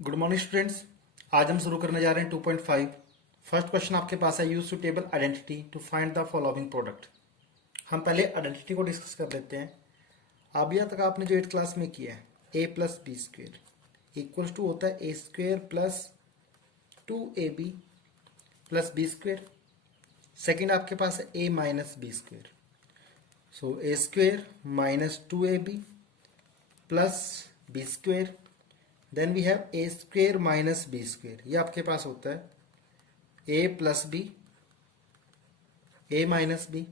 Good morning students. आज हम शुरू करने जा रहे हैं 2.5। फर्स्ट क्वेश्चन आपके पास है, use suitable identity to find the following product. हम पहले आइडेंटिटी को डिस्कस कर लेते हैं। अभी तक आपने जो 8th क्लास में किया है, A plus B square equals to होता है A square plus 2ab plus B square. Second आपके पास है A minus B square, so A square minus 2ab plus B square. Then we have A square minus B square, ये आपके पास होता है A plus B, A minus B.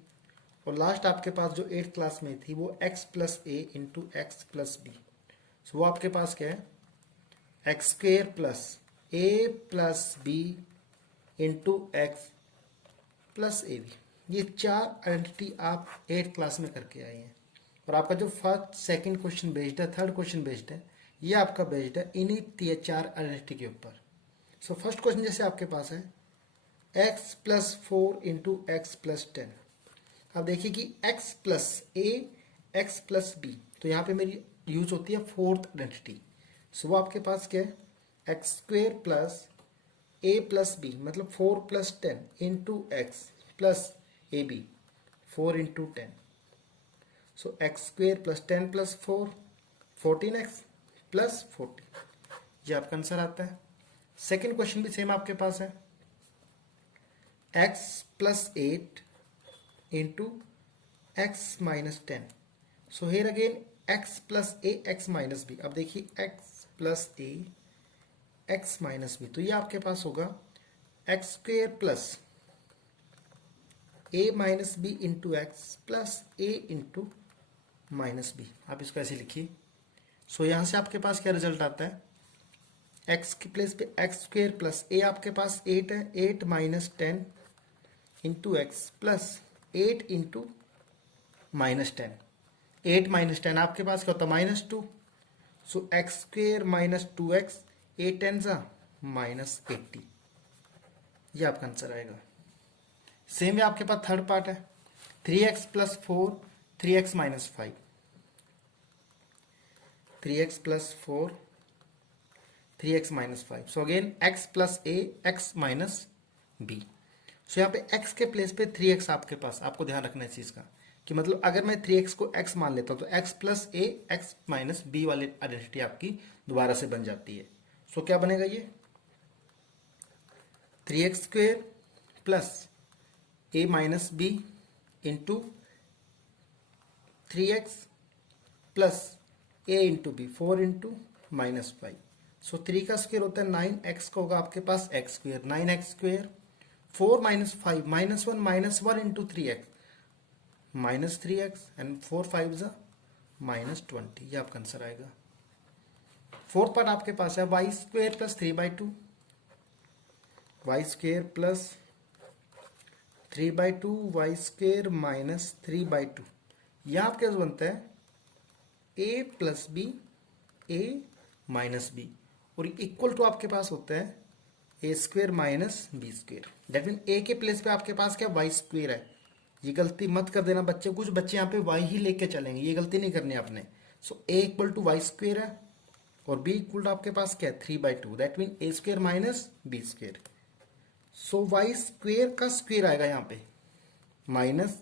और last आपके पास जो 8th क्लास में थी वो X plus A into X plus B, so वो आपके पास क्या है, X square plus A plus B into X plus A B. ये चार आइडेंटिटी आप 8th क्लास में करके आए हैं। और आपका जो फर्स्ट सेकंड क्वेश्चन बेस्ड है, थर्ड क्वेश्चन बेस्ड है, ये आपका बेस्ड है इन्हीं चार आइडेंटिटी के ऊपर। सो फर्स्ट क्वेश्चन जैसे आपके पास है x plus 4 into X plus 10। अब देखिए कि x plus A x plus B, तो यहाँ पे मेरी यूज होती है फोर्थ आइडेंटिटी। सो वो आपके पास क्या है, X square plus A plus B, मतलब 4 plus 10 into X plus A B, 4 into 10। So X square plus 10 plus 4, 14x plus 40, ये आपका आंसर आता है। सेकेंड क्वेश्चन भी सेम आपके पास है, x plus 8 into X minus 10। So here again x plus A X minus B. अब देखिए x plus A X minus B, तो ये आपके पास होगा X square plus A minus B into X plus A into minus B. आप इसको ऐसे लिखिए। सो यहाँ से आपके पास क्या रिजल्ट आता है, x की प्लेस पे एक्स स्क्वेयर प्लस ए आपके पास 8 है, 8 minus 10 into X plus 8 into minus 10। 8 minus 10 आपके पास क्या होता है, माइनस 2। सो एक्स स्क्वेयर माइनस 2x, 8 10 सा माइनस 80, ये आपका आंसर आएगा। सेम है आपके पास थर्ड पार्ट है, 3x plus 4 3x minus 5, 3x plus 4 3x minus 5। So again x plus A X minus B. So यहाँ पे x के प्लेस पे 3x आपके पास, आपको ध्यान रखना है इस चीज़ का कि मतलब अगर मैं 3x को x मान लेता हूँ तो x plus A X minus B वाली आइडेंटिटी आपकी दोबारा से बन जाती है। सो क्या बनेगा ये, 3x square plus A minus B into 3x plus A into B, 4 into minus 5। So 3 का स्क्वेयर होता है 9, एक्स का होगा आपके पास X square, 9x square, 4 minus 5 minus 1 into 3x minus 3x and 4 5 ज़ा माइनस 20, ये आपका आंसर आएगा। फोर्थ पार्ट आपके पास है Y square plus 3/2, Y square plus 3/2 Y square minus 3/2। यह आपके पास बनता है A plus B A minus B, और इक्वल टू आपके पास होता है A square minus B square. That mean A के प्लेस पे आपके पास क्या वाई स्क्वेयर है। ये गलती मत कर देना बच्चे, कुछ बच्चे यहाँ पे वाई ही लेके चलेंगे, ये गलती नहीं करनी आपने। सो ए इक्वल टू वाई स्क्वेयर है और बी इक्वल टू आपके पास क्या है 3/2, that mean A square minus B square. So Y square का स्क्वेयर आएगा यहाँ पे माइनस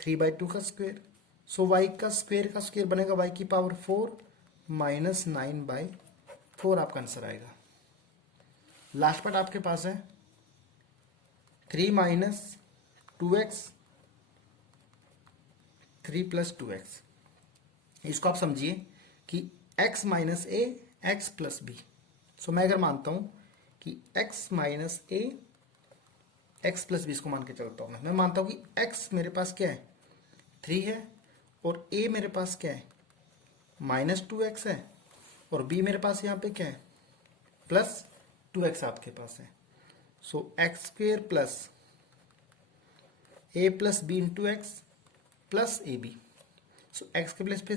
3/2 का स्क्वेयर। सो वाई का स्क्वेयर बनेगा वाई की पावर 4 माइनस 9/4, आपका आंसर आएगा। लास्ट पार्ट आपके पास है 3 माइनस 2x 3 प्लस 2x। इसको आप समझिए कि x माइनस ए एक्स प्लस बी। सो मैं अगर मानता हूं कि x माइनस ए एक्स प्लस बी, इसको मान के चलता हूं मैं मानता हूं कि x मेरे पास क्या है 3 है और a मेरे पास क्या है माइनस 2x है और b मेरे पास यहाँ पे क्या है प्लस 2x आपके पास है। So X square plus A plus B into X plus A B. So X के प्लेस पे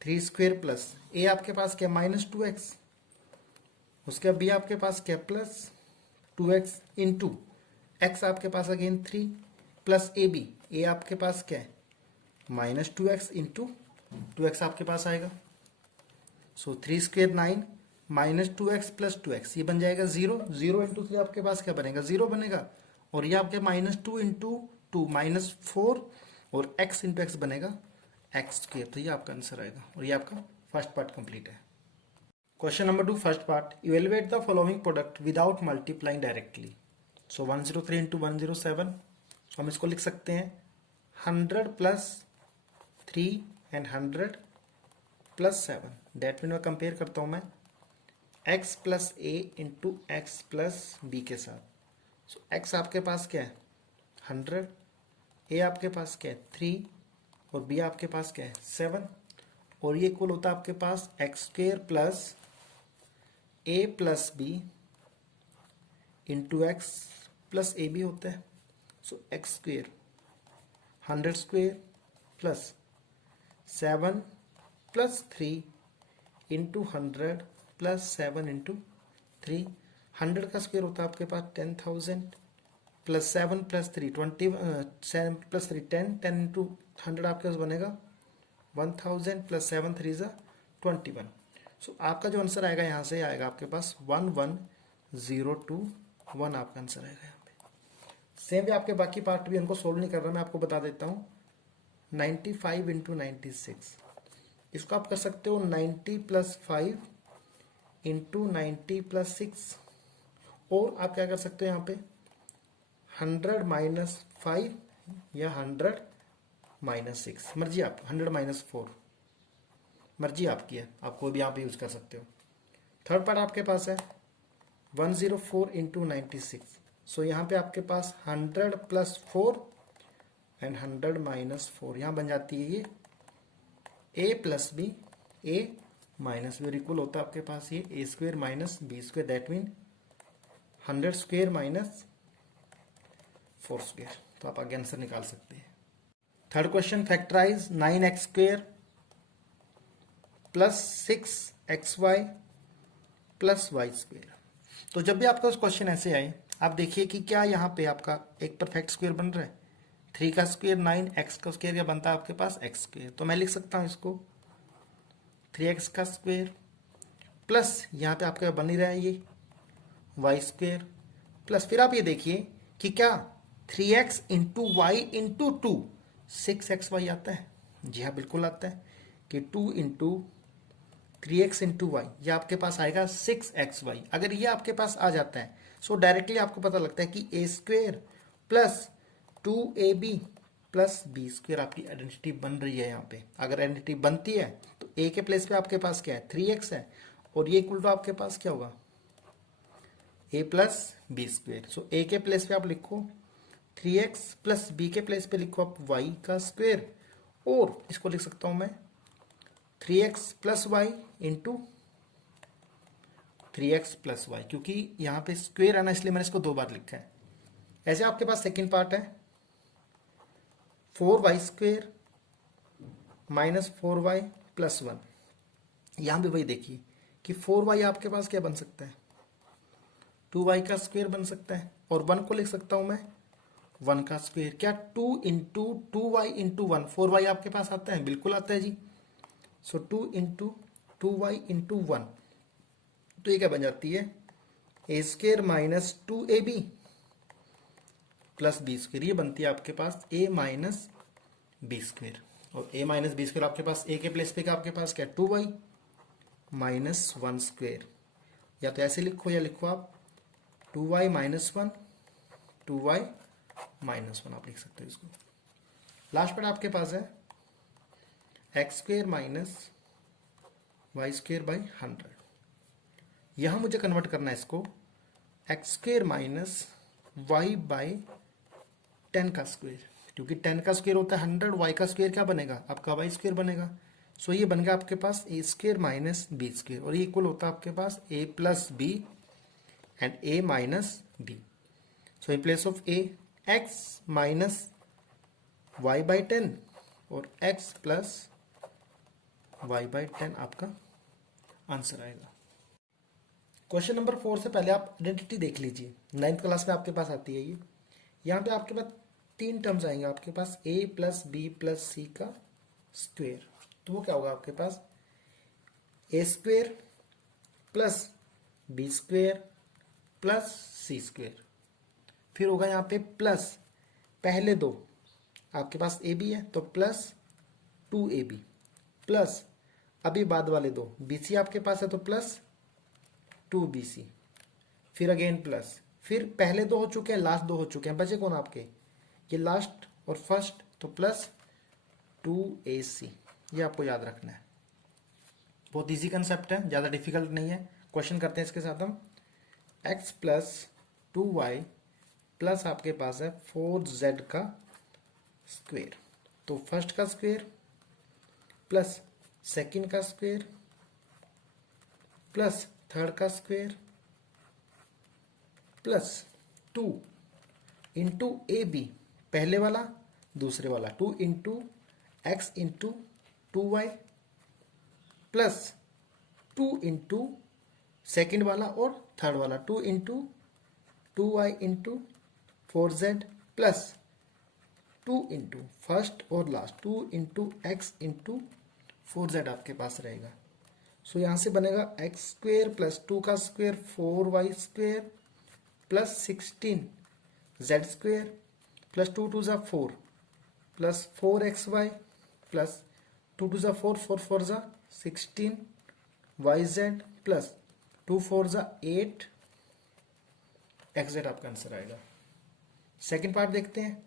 3 स्क्वेयर प्लस ए आपके पास क्या माइनस 2x, उसके बाद b आपके पास क्या प्लस 2x इंटू एक्स आपके पास अगेन 3 प्लस ए बी, ए आपके पास क्या है माइनस 2x इंटू 2x आपके पास आएगा। सो 3 square 9 minus 2x plus 2x, ये बन जाएगा 0। 0 इंटू 3 आपके पास क्या बनेगा, 0 बनेगा। और ये आपके माइनस 2 इंटू 2 माइनस 4 और x इंटू एक्स बनेगा एक्स स्क्वेयर। तो ये आपका आंसर आएगा और ये आपका फर्स्ट पार्ट कंप्लीट है। Question number 2 first part, evaluate the following product without multiplying directly. So 103 into 107, सो हम इसको लिख सकते हैं 100 plus 3 and 100 plus 7। That mean मैं कंपेयर करता हूं मैं x plus A into X plus B के साथ। सो x आपके पास क्या है 100, a आपके पास क्या है 3 और b आपके पास क्या है 7, और ये इक्वल होता है आपके पास X square plus A plus B into X plus A B होता है। So X square 100 square plus 7 plus 3 into 100 plus 7 into 3। 100 का स्क्वेयर होता है आपके पास 10,000 प्लस 7 प्लस 3 20, 7 प्लस 3 10, 10 इंटू 100 आपके पास बनेगा 1000 प्लस 7 3 ज़ा 21। सो आपका जो आंसर आएगा यहाँ से आएगा आपके पास 11021 आपका आंसर आएगा यहाँ पे। सेम भी आपके बाकी पार्ट भी उनको सोल्व नहीं कर रहा, मैं आपको बता देता हूँ। 95 इंटू 96, इसको आप कर सकते हो 90 प्लस 5 इंटू 90 प्लस 6, और आप क्या कर सकते हो यहाँ पे 100 माइनस 5 या 100 माइनस 6, मर्जी आप 100 माइनस 4, मर्जी आपकी है, आप कोई भी यहाँ पे यूज कर सकते हो। थर्ड पार्ट आपके पास है 104 इंटू 96, सो यहाँ पे आपके पास 100 प्लस 4 एंड 100 माइनस 4, यहाँ बन जाती है ये a plus B, a minus B, और इक्वल होता है आपके पास ये a square minus B square, that mean 100 square minus 4 square. तो आप आगे आंसर निकाल सकते हैं। Third question, factorise 9x square plus 6xy plus Y square. तो जब भी आपका क्वेश्चन ऐसे आए, आप देखिए कि क्या यहाँ पे आपका एक परफेक्ट स्क्वेयर बन रहा है। 3 का स्क्वेयर 9, x का स्क्वेयर क्या बनता है आपके पास x स्क्वेयर, तो मैं लिख सकता हूँ इसको 3x का स्क्वेयर प्लस यहाँ पे आपका बन ही रहा है ये वाई स्क्वेयर, प्लस फिर आप ये देखिए कि क्या 3x into Y into 2 6xy आता है। जी हाँ, बिल्कुल आता है कि 2 इंटू 3x इंटू वाई, ये आपके पास आएगा 6xy। अगर ये आपके पास आ जाता है सो डायरेक्टली आपको पता लगता है कि a square plus 2ab plus B square आपकी आइडेंटिटी बन रही है। यहाँ पे अगर आइडेंटिटी बनती है तो a के प्लेस पे आपके पास क्या है 3x है, और ये इक्वल टू आपके पास क्या होगा a plus B square. So a के प्लेस पे आप लिखो 3x प्लस बी के प्लेस पे लिखो आप y का स्क्वेयर, और इसको लिख सकता हूं मैं 3x plus Y into 3x plus Y, क्योंकि यहाँ पे स्क्वेयर है ना, इसलिए मैंने इसको 2 बार लिखा है। ऐसे आपके पास सेकेंड पार्ट है 4y square minus 4y plus 1। यहाँ भी वही देखिए कि 4y आपके पास क्या बन सकता है 2y का स्क्वेयर बन सकता है, और 1 को लिख सकता हूं मैं 1 का स्क्वेयर। क्या 2 इंटू 2y इंटू 1, 4y आपके पास आता है, बिल्कुल आता है जी। सो 2 इंटू 2y इंटू 1, तो ये क्या बन जाती है a square minus 2ab plus B square, ये बनती है आपके पास a माइनस बी स्क्वेयर। और a माइनस बी स्क्वेयर आपके पास a के प्लेस पे क्या आपके पास क्या 2y माइनस 1 स्क्वेयर, या तो ऐसे लिखो या लिखो आप 2y माइनस 1 2y माइनस 1, आप लिख सकते हो इसको। लास्ट पार्ट आपके पास है X square minus Y square by 100। यहां मुझे कन्वर्ट करना है इसको X square minus Y by 10 का स्क्वेयर, क्योंकि 10 का स्क्वेयर होता है 100, वाई का स्क्वेयर क्या बनेगा आपका वाई स्क्वेयर बनेगा। सो ये बन गया आपके पास ए स्क्वेयर माइनस बी स्क्वेयर, और ये इक्वल होता है आपके पास A plus B and A minus B. So in place of A x minus Y by 10 और x प्लस वाई बाई 10 आपका आंसर आएगा। क्वेश्चन नंबर 4 से पहले आप आइडेंटिटी देख लीजिए, 9th क्लास में आपके पास आती है ये। यहाँ पे आपके पास 3 टर्म्स आएंगे आपके पास a plus b plus c का स्क्वेयर, तो वो क्या होगा आपके पास ए square plus B square plus c square. फिर होगा यहाँ पे प्लस पहले दो आपके पास ए बी है तो प्लस 2ab प्लस अभी बाद वाले दो बी सी आपके पास है तो प्लस 2bc, फिर अगेन प्लस, फिर पहले दो हो चुके हैं, लास्ट दो हो चुके हैं, बचे कौन आपके ये लास्ट और फर्स्ट, तो प्लस 2ac। ये आपको याद रखना है, बहुत इजी कंसेप्ट है, ज़्यादा डिफिकल्ट नहीं है। क्वेश्चन करते हैं इसके साथ हम। x प्लस 2y प्लस आपके पास है 4z का स्क्वेयर, तो फर्स्ट का स्क्वेयर प्लस सेकंड का स्क्वेयर प्लस थर्ड का square plus 2 into a b, पहले वाला दूसरे वाला, 2 into x into 2y plus 2 into second वाला और थर्ड वाला, 2 into 2y into 4z plus 2 into first और last 2 into x into 4z आपके पास रहेगा। सो यहाँ से बनेगा एक्स स्क्वेयर प्लस 2 का square 4y square plus 16z square plus 2 two ज़ा 4 प्लस 4xy प्लस 2 टू ज़ा 4 4 4 ज़ा 16yz प्लस 2 4 ज़ा 8 xz आपका आंसर आएगा। सेकेंड पार्ट देखते हैं,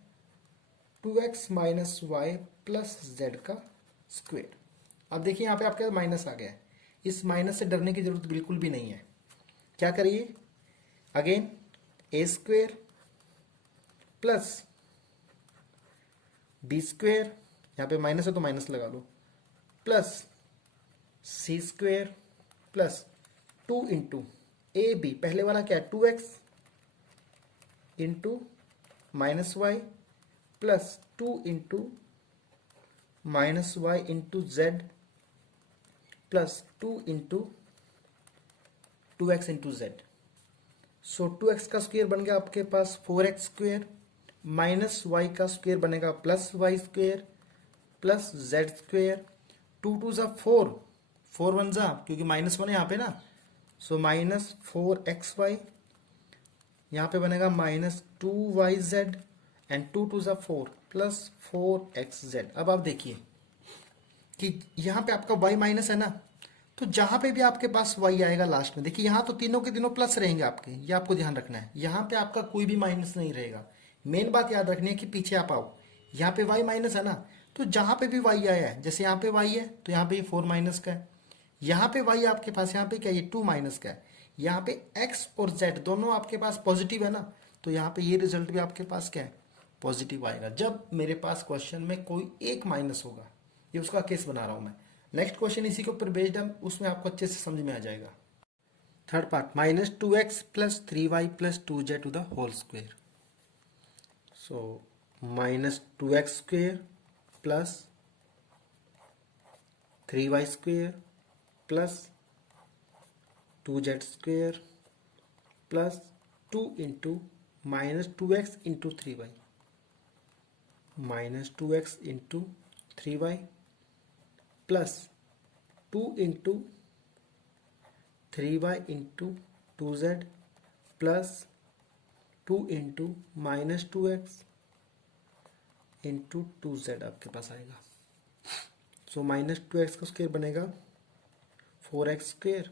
2x minus Y plus Z का स्क्वेयर। अब देखिए यहाँ पे आपका माइनस आ गया है, इस माइनस से डरने की जरूरत बिल्कुल भी नहीं है। क्या करिए, again a square plus B square, यहाँ पे माइनस है तो माइनस लगा लो, plus c square plus 2 into a b, पहले वाला क्या है 2x into minus Y plus 2 into minus y into z plus 2 into 2x into z. So 2x का स्क्वेयर बन गया आपके पास 4x स्क्वेयर माइनस वाई का स्क्वेयर बनेगा plus Y square plus z square, 2 two ज़ा 4 4 1 ज़ा, क्योंकि माइनस 1 है यहाँ पे ना, सो माइनस 4xy, यहाँ पे बनेगा माइनस 2yz एंड 2 टू ज़ा 4 प्लस 4xz। अब आप देखिए कि यहाँ पे आपका y माइनस है ना, तो जहां पे भी आपके पास y आएगा लास्ट में, देखिए यहाँ तो तीनों के तीनों प्लस रहेंगे आपके, ये आपको ध्यान रखना है। यहाँ पे आपका कोई भी माइनस नहीं रहेगा। मेन बात याद रखनी है कि पीछे आप आओ, यहाँ पे y माइनस है ना, तो जहां पे भी y आया है, जैसे यहाँ पे y है तो यहाँ पे 4 माइनस का है, यहाँ पे y आपके पास यहाँ पे क्या ये 2 माइनस का है, यहाँ पे x और z दोनों आपके पास पॉजिटिव है ना, तो यहाँ पे ये रिजल्ट भी आपके पास क्या है पॉजिटिव आएगा जब मेरे पास क्वेश्चन में कोई एक माइनस होगा। ये उसका केस बना रहा हूं मैं। नेक्स्ट क्वेश्चन इसी के ऊपर बेस्ड है, उसमें आपको अच्छे से समझ में आ जाएगा। Third part, minus 2x plus 3y plus 2z to the whole square. So minus 2x square plus 3y square plus 2z square plus 2 into minus 2x into 3y minus 2x into 3y plus 2 into 3y into 2z plus 2 into minus 2x into 2z आपके पास आएगा। सो minus 2x का square बनेगा 4x square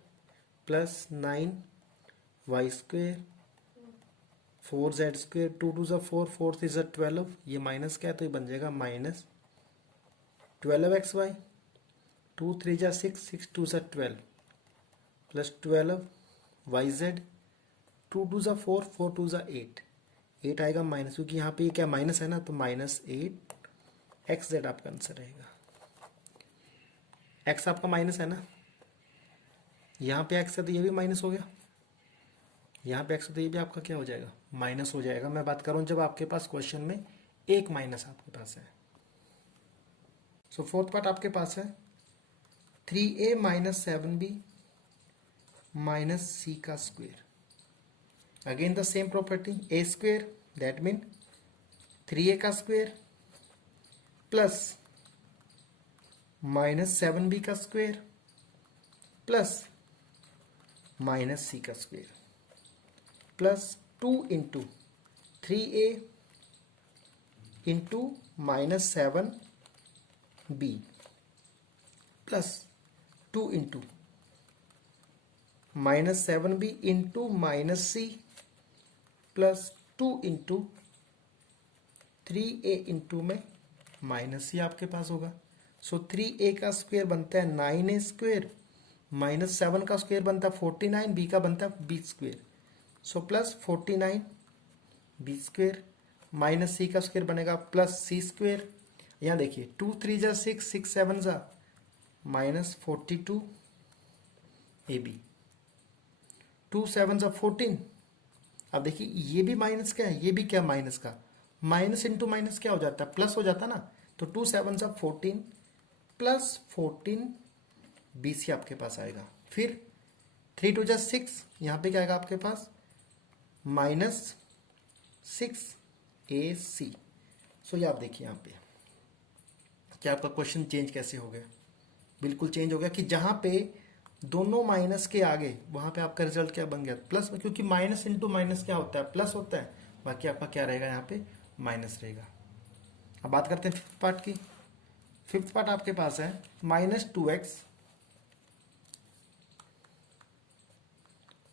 plus 9y square 4z square, 2 two ज़ा 4 4 3 ज़ा 12, ये minus क्या है तो ये बन जाएगा माइनस 12xy, 2 3 ज़ा 6 6 2 ज़ा 12 प्लस 12yz, 2 टू ज़ा 4 4 टू ज़ा 8 8 आएगा माइनस, क्योंकि यहाँ पे क्या माइनस है ना, तो माइनस 8xz आपका आंसर रहेगा। x आपका माइनस है ना, यहाँ पे x है तो ये भी माइनस हो गया, यहाँ पे x है तो ये भी आपका क्या हो जाएगा माइनस हो जाएगा। मैं बात कर रहा हूँ जब आपके पास क्वेश्चन में एक माइनस आपके पास है। सो फोर्थ पार्ट आपके पास है 3a minus 7b minus c का square. Again the same property, a square that mean 3a का स्क्वेयर प्लस माइनस 7b का स्क्वेयर प्लस माइनस सी का square plus 2 into 3a into minus 7b plus 2 into minus 7b into minus C plus 2 into 3a into में minus C आपके पास होगा। सो 3a का square बनता है 9a स्क्वायर माइनस 7 का स्क्वायर बनता है 49, b का बनता है b square. So plus 49 b square minus सी का स्क्वायर बनेगा प्लस सी स्क्वायर। यहाँ देखिए 2 3 जा 6, 6 7 जा माइनस 42 ab, 2 7 जा 14। अब देखिए ये भी माइनस का है, ये भी क्या माइनस का, माइनस इंटू माइनस क्या हो जाता है, प्लस हो जाता ना। तो 2 7 जा 14 प्लस 14 BC आपके पास आएगा। फिर 3 2 जा 6, यहाँ पे क्या आएगा आपके पास माइनस 6 AC। सो ये आप देखिए यहाँ पे क्या आपका क्वेश्चन चेंज कैसे हो गया, बिल्कुल चेंज हो गया कि जहाँ पे दोनों माइनस के आगे वहाँ पे आपका रिजल्ट क्या बन गया प्लस, क्योंकि माइनस इंटू माइनस क्या होता है प्लस होता है, बाकी आपका क्या रहेगा यहाँ पे माइनस रहेगा। अब बात करते हैं फिफ्थ पार्ट की। फिफ्थ पार्ट आपके पास है minus 2x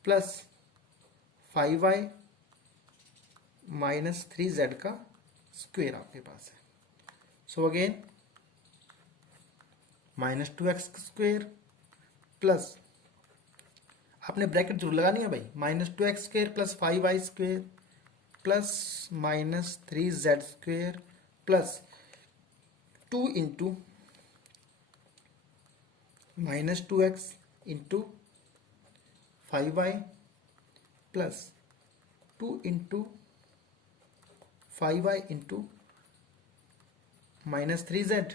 plus 5y minus 3z का स्क्वेयर आपके पास है। So again minus 2x square plus, आपने ब्रैकेट जरूर लगानी है भाई, minus 2x square plus 5y square plus minus 3z square plus 2 into minus 2x into 5y plus 2 into 5y into minus 3z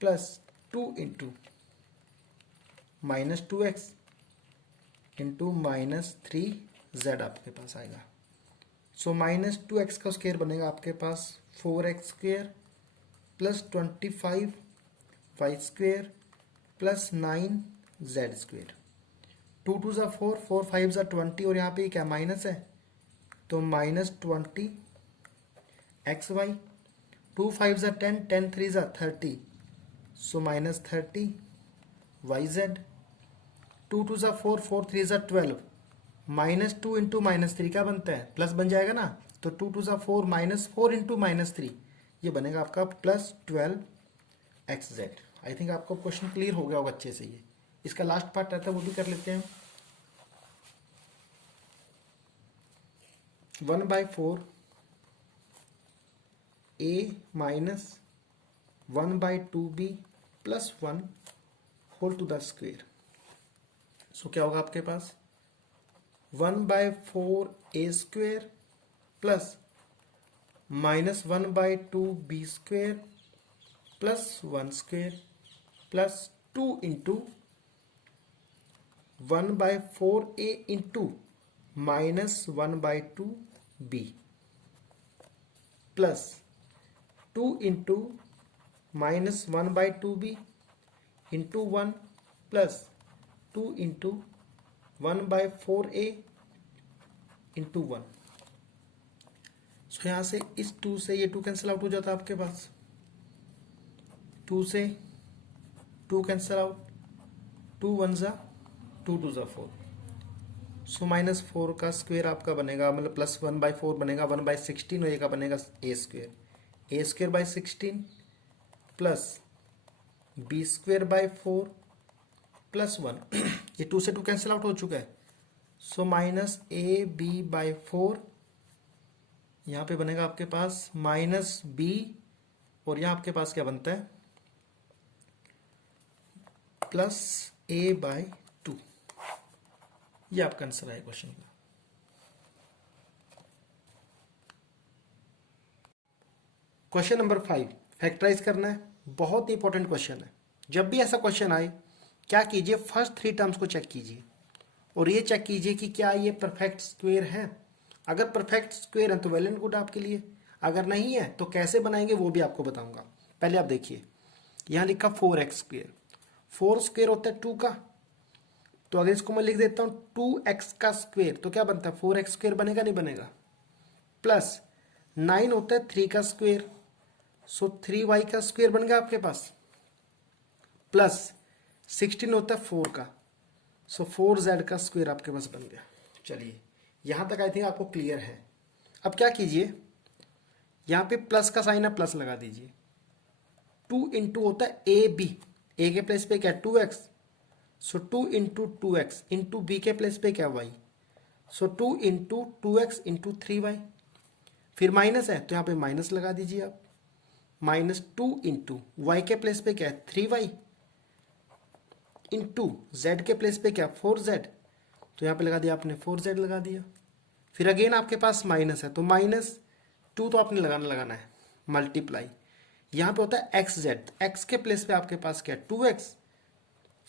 plus 2 into minus 2x into minus 3z आपके पास आएगा। सो minus 2x का square बनेगा आपके पास 4x square plus 25 y square plus 9z square. 2 2 जा 4, 4 5 जा 20 और यहाँ पे क्या माइनस है तो माइनस 20 एक्स वाई, 2 5 जा 10, 10 3 जा 30, सो माइनस 30 वाई जेड। 2 2 जा 4, 4 3 जा 12, माइनस 2 इंटू माइनस 3 क्या बनता है प्लस बन जाएगा ना। तो 2 2 जा 4 माइनस 4 इंटू माइनस 3 ये बनेगा आपका plus 12 x Z. I think आपको क्वेश्चन क्लियर हो गया होगा अच्छे से। ये इसका लास्ट पार्ट रहता है वो भी कर लेते हैं। 1/4 a minus 1/2b plus 1 whole to the square. So क्या होगा आपके पास 1/4 a square plus minus 1/2b square plus 1 square plus 2 into 1/4a into minus 1/2b plus 2 into minus 1/2b into 1 plus 2 into 1/4a into 1। So यहाँ से इस 2 से ये 2 cancel out हो जाता है आपके पास, 2 से 2 कैंसिल आउट, 2 1 जा 2 2 जा 4। सो माइनस 4 का स्क्वायर आपका बनेगा मतलब प्लस 1/4 बनेगा 1/16 और ये का बनेगा a square by 16 plus b square by 4 plus 1 ये 2 से 2 कैंसिल आउट हो चुका है। सो माइनस ab/4 यहाँ पे बनेगा आपके पास माइनस b और यहाँ आपके पास क्या बनता है प्लस a/2। ये आपका आंसर है क्वेश्चन का। क्वेश्चन नंबर 5 फैक्टराइज करना है, बहुत इंपॉर्टेंट क्वेश्चन है। जब भी ऐसा क्वेश्चन आए क्या कीजिए फर्स्ट 3 टर्म्स को चेक कीजिए और ये चेक कीजिए कि क्या ये परफेक्ट स्क्वायर है। अगर परफेक्ट स्क्वायर है तो वेल एंड गुड आपके लिए, अगर नहीं है तो कैसे बनाएंगे वो भी आपको बताऊंगा। पहले आप देखिए यहाँ लिखा 4x स्क्वायर, 4 स्क्वायर होता है 2 का तो अगर इसको मैं लिख देता हूँ 2x का स्क्वेयर तो क्या बनता है 4x स्क्वेयर बनेगा नहीं बनेगा, प्लस 9 होता है 3 का स्क्वेयर, सो 3y का स्क्वेयर बन गया आपके पास, प्लस 16 होता है 4 का, सो 4z का स्क्वेयर आपके पास बन गया। चलिए यहाँ तक आई थिंक आपको क्लियर है। अब क्या कीजिए, यहाँ पे प्लस का साइन है, प्लस लगा दीजिए। 2 इंटू होता है ए बी, ए के प्लेस पे क्या 2x, सो 2 इंटू 2x इंटू बी के प्लेस पे क्या y, सो 2 इंटू 2x इंटू 3y, फिर माइनस है तो यहाँ पे माइनस लगा दीजिए आप, माइनस 2 इंटू वाई के प्लेस पे क्या है 3y इंटू जेड के प्लेस पे क्या 4z, तो यहाँ पे लगा दिया आपने 4z लगा दिया। फिर अगेन आपके पास माइनस है तो माइनस 2 तो आपने लगाना है, मल्टीप्लाई यहाँ पे होता है एक्स जेड, एक्स के प्लेस पे आपके पास क्या है 2x,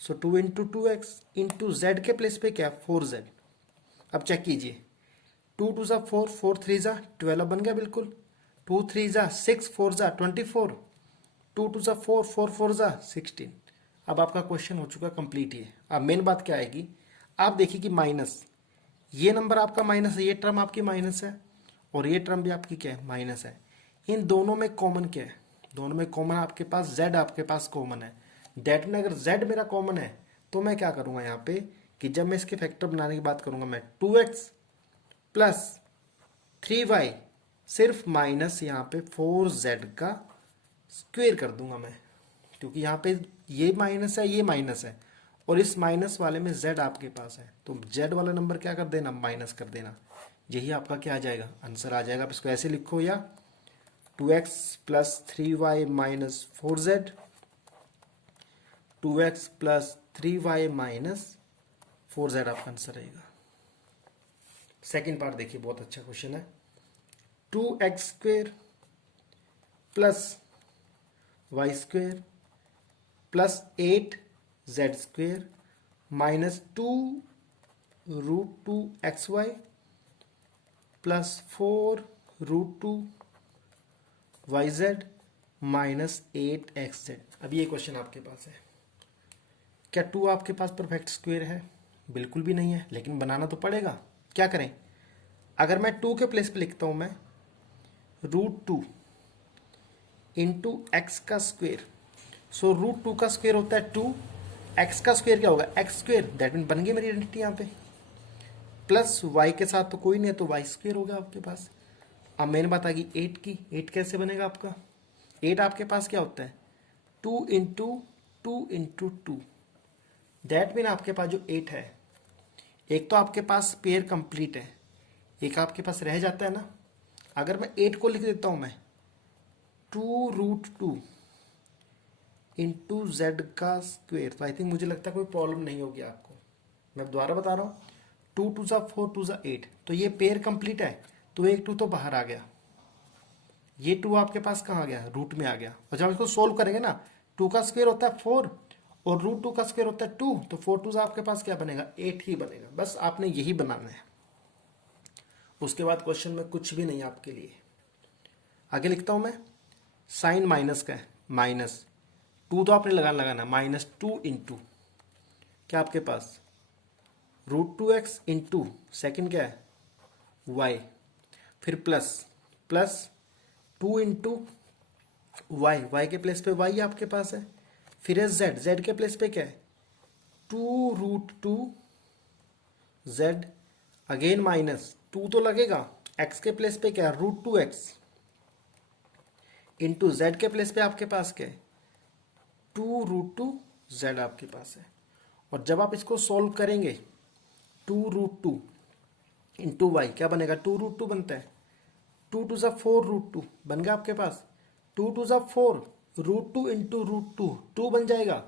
सो 2 इंटू 2x इंटू जेड के प्लेस पे क्या 4z। अब चेक कीजिए 2 2 ज़ा 4, 4 3 ज़ा 12 बन गया बिल्कुल, 2 3 ज़ा 6, 4 ज़ा 24, 2 2 ज़ा 4, 4 4 ज़ा 16। अब आपका क्वेश्चन हो चुका कंप्लीट। ये अब मेन बात क्या आएगी, आप देखिए कि माइनस, ये नंबर आपका माइनस है, ये टर्म आपकी माइनस है और ये टर्म भी आपकी क्या है माइनस है। इन दोनों में कॉमन क्या है, दोनों में कॉमन आपके पास z आपके पास कॉमन है। डेट में अगर z मेरा कॉमन है तो मैं क्या करूँगा यहाँ पे कि जब मैं इसके फैक्टर बनाने की बात करूँगा मैं 2x प्लस 3y सिर्फ माइनस यहाँ पे 4z का स्क्वेयर कर दूंगा मैं, क्योंकि यहाँ पे ये माइनस है ये माइनस है और इस माइनस वाले में z आपके पास है, तो z वाला नंबर क्या कर देना माइनस कर देना। यही आपका क्या आ जाएगा आंसर आ जाएगा। आप इसको ऐसे लिखो या 2x plus 3y minus 4z, 2x plus 3y minus 4z आपका आंसर रहेगा। सेकेंड पार्ट देखिए, बहुत अच्छा क्वेश्चन है। 2x square plus Y square plus 8z square minus 2 root 2 X Y plus 4 root 2 Y Z minus 8xz। अब ये question आपके पास है, क्या 2 आपके पास परफेक्ट स्क्वेयर है? बिल्कुल भी नहीं है, लेकिन बनाना तो पड़ेगा। क्या करें, अगर मैं 2 के प्लेस पे लिखता हूं मैं रूट 2 इंटू एक्स का स्क्वेयर, सो रूट 2 का स्क्वेयर होता है 2, एक्स का स्क्वेयर क्या होगा एक्स स्क्वेयर, दैट मीन बन गई मेरी आइडेंटिटी यहाँ पे, प्लस वाई के साथ तो कोई नहीं है तो वाई स्क्वेयर होगा आपके पास। अब मेन बात आ गई 8 की, 8 कैसे बनेगा आपका, 8 आपके पास क्या होता है 2 इंटू 2 इंटू 2, दैट मीन आपके पास जो 8 है, एक तो आपके पास पेयर कंप्लीट है, एक आपके पास रह जाता है ना। अगर मैं 8 को लिख देता हूँ मैं 2 रूट 2 इंटू जेड का स्क्वेयर, तो आई थिंक मुझे लगता है कोई प्रॉब्लम नहीं होगी आपको। मैं दोबारा बता रहा हूँ 2 2 ज़ा 4 2 ज़ा 8, तो ये पेयर कंप्लीट है तो एक 2 तो बाहर आ गया, ये 2 आपके पास कहाँ आ गया रूट में आ गया। और जब इसको सोल्व करेंगे ना 2 का स्क्वेयर होता है 4 और रूट 2 का स्क्वेयर होता है 2, तो 4 2 आपके पास क्या बनेगा 8 ही बनेगा। बस आपने यही बनाना है, उसके बाद क्वेश्चन में कुछ भी नहीं आपके लिए। आगे लिखता हूं मैं, साइन माइनस का है, माइनस 2 तो आपने लगाना माइनस 2 इंटू क्या आपके पास रूट 2x इंटू सेकेंड क्या है y, फिर प्लस प्लस 2 इंटू वाई के प्लेस पे y आपके पास है, फिर है z के प्लेस पे क्या है 2 रूट 2 z, अगेन माइनस 2 तो लगेगा, x के प्लेस पे क्या है रूट 2x इंटू जेड के प्लेस पे आपके पास क्या है 2 रूट 2 जेड आपके पास है। और जब आप इसको सॉल्व करेंगे 2 रूट 2 इंटू वाई क्या बनेगा 2 रूट 2 बनता है, 2 2 ज़ा 4 रूट 2 बन गया आपके पास, 2 2 ज़ा 4 रूट 2 इंटू रूट 2 2 बन जाएगा,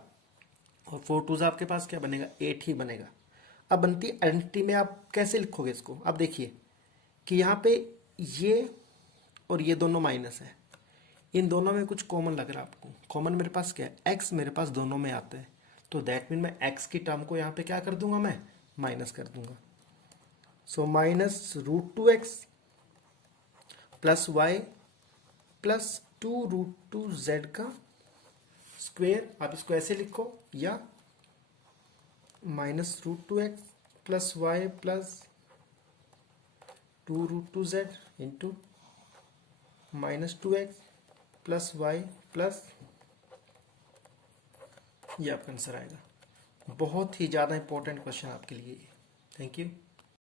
और 4 2 ज़ा आपके पास क्या बनेगा 8 ही बनेगा। अब बनती आइडेंटिटी में आप कैसे लिखोगे इसको, अब देखिए कि यहाँ पे ये और ये दोनों माइनस है, इन दोनों में कुछ कॉमन लग रहा है आपको। कॉमन मेरे पास क्या है x मेरे पास दोनों में आता है, तो दैट मीन मैं x की टर्म को यहाँ पे क्या कर दूंगा मैं माइनस कर दूंगा। सो minus root 2x plus Y plus 2 root 2 Z का स्क्वेयर, आप इसको ऐसे लिखो या minus root two X plus Y plus 2√2z into minus 2x plus Y plus, ये आपका आंसर आएगा। बहुत ही ज़्यादा इंपॉर्टेंट क्वेश्चन आपके लिए। Thank you.